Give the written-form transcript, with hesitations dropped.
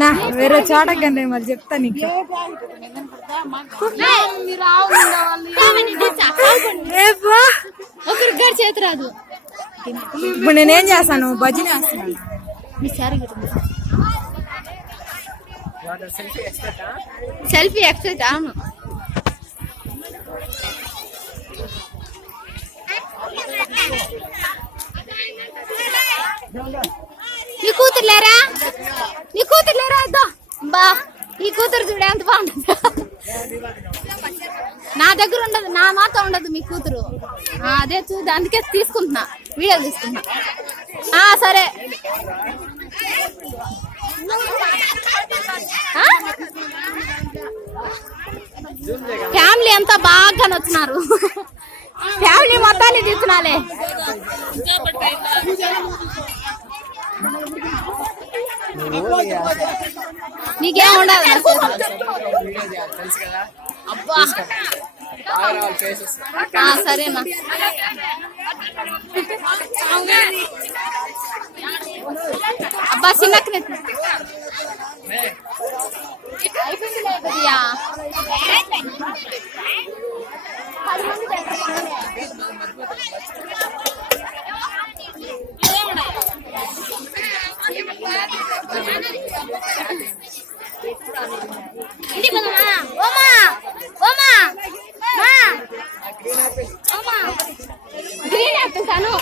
నా వేరే చోటకండి మళ్ళీ చెప్తా నీకు. ఒకరికి చేతి రాదు. ఇప్పుడు నేనేం చేస్తాను, భజన వేస్తున్నాను. Selfie excite. అవును, నీ కూతురు లేరా? నీ కూతురు లేరా? బా ఈ కూతురు చూడ ఎంత బాగుంటుంది. నా దగ్గర ఉండదు, నా మాతో ఉండదు మీ కూతురు. అదే చూద్దా, అందుకే తీసుకుంటున్నా, వీడియో తీసుకుంటున్నా. సరే, ఫ్యామిలీ అంతా బాగా నచ్చున్నారు. ఫ్యామిలీ మొత్తాన్ని తీసుకున్నాలే. నీకేం ఉండదు. అబ్బా సరేనా. అబ్బా చిన్నకి గ్రీన్ యాపిల్ తాను.